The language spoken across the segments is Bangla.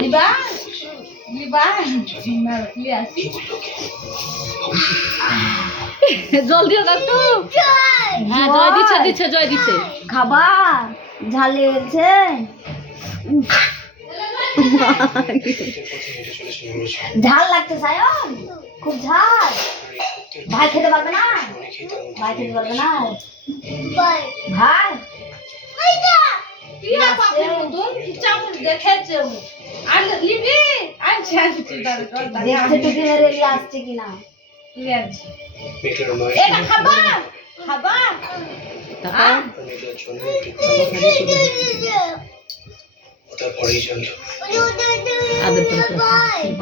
লিবা লিবা লিয়াছি জল দিও একটু। হ্যাঁ জয় দিচ্ছে দিচ্ছে জয় দিচ্ছে। খাবার ঝাল লেগেছে। ঝাল লাগছে সায়ন, খুব ঝাল। ভাই খেতে পারবে না, ভাই খেতে পারবে না ভাই। দেখছে টুকি মেরে নিয়ে আসছে কিনা।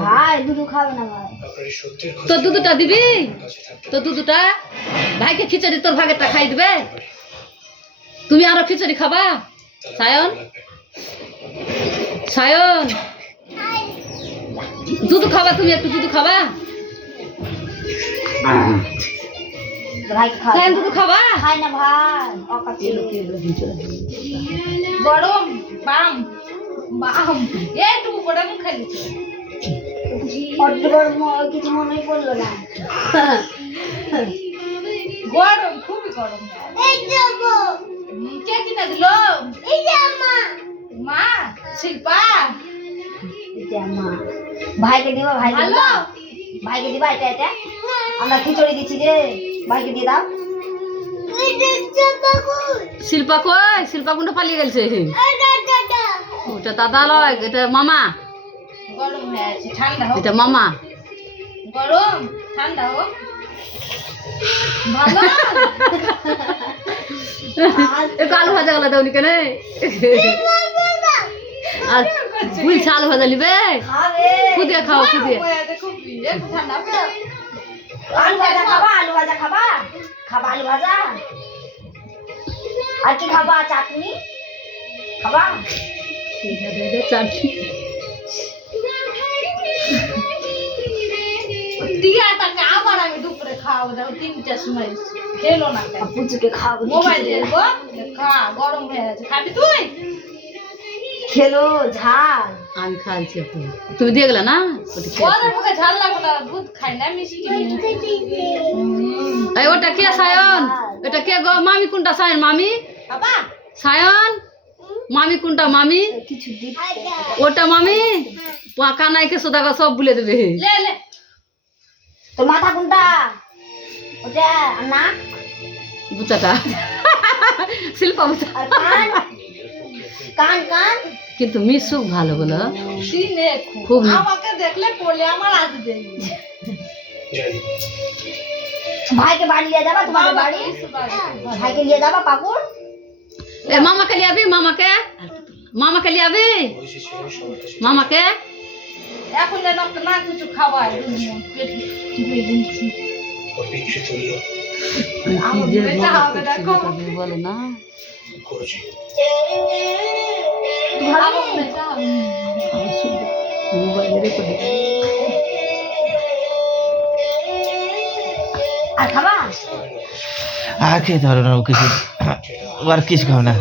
ভাই দুধু খাবে না ভাই। তো দুধটা দিবি, তো দুধটা ভাইকে খিচুড়ি তোর ভাগেরটা খাই দিবে। তুমি আরো খিচুড়ি খাবা সায়ন? সায়ন দুধ খাবা, তুমি একটু দুধ খাবা। ভাই খাবে সায়ন দুধ খাবা? খাই না ভাই, অকাতি গরম বাম বাম এইটুকু করে মুখ খাই দিচ্ছে। কিছু মনেই পড়লো না। গরম খুবই গরম। কে কিনা দিল? মা শিল্পা। মা ভাইকে দিবা, ভাইকে ভালো দিবা, ভাইকে দিবা। এটা এটা আমরা খিচুড়ি দিচ্ছি যে, ভাইকে দিয়ে দাও। শিল্পা কই? শিল্পা কোনটা পালিয়ে গেছে? ওটা দাদা লয়, এটা মামা। গরম হয়ে আছে, ঠান্ডা হোক। এটা মামা। গরম ঠান্ডা হোক। ভালো একটু আলু ভাজা গলা দাও নি কেন? আর বুঝছে আলু ভাজা নিবে? খুদিয়ে খাও, খুদিয়ে। আলু ভাজা খাবা, আলু ভাজা খাবা, খাবা আলু ভাজা। আর কি খাবা? চাটনি খাবা? চাটনি দিয়া তাকে আবার আমি দুপুরে খাওয়াবো, দেখো 3টার সময় খেলো না। পুচুকে খাবো, মোবাইল দেখবো, খা গরম হয়ে আছে। খাবি তুই? খেলো ঝাল। আমি খাইছি, তুমি দিয়ে গেলে না? ওদের ঝাল লাগবে না, দুধ খাই না, মিষ্টি। এই ওটা কে সায়ন? এটা কে গো? মামি কোনটা সায়ন? মামি সায়ন মামি কোনটা? মামি কিছু ওটা মামি। কানাইকে সোদাগা সব বলে দেবে। তোর মাথা কোনটা? ওটা নাক বুচাটা শিল্পা বুচা। আর কান, কান কান। কিন্তু মিশুক ভালো বলো, খুব। আমাকে দেখলে বলে আমার আজ দেই। ভাইকে বাড়ি নিয়ে যাবা, তোমাদের বাড়ি ভাইকে নিয়ে যাবা পাকুর। এ মামাকে নিয়ে আবি, মামাকে, মামাকে নিয়ে আবি, মামাকে। এখন না কিছু খাওয়াই বলে না। আর খাবা? আর খেতে পারো না, কিছু আর কিছু খাও না।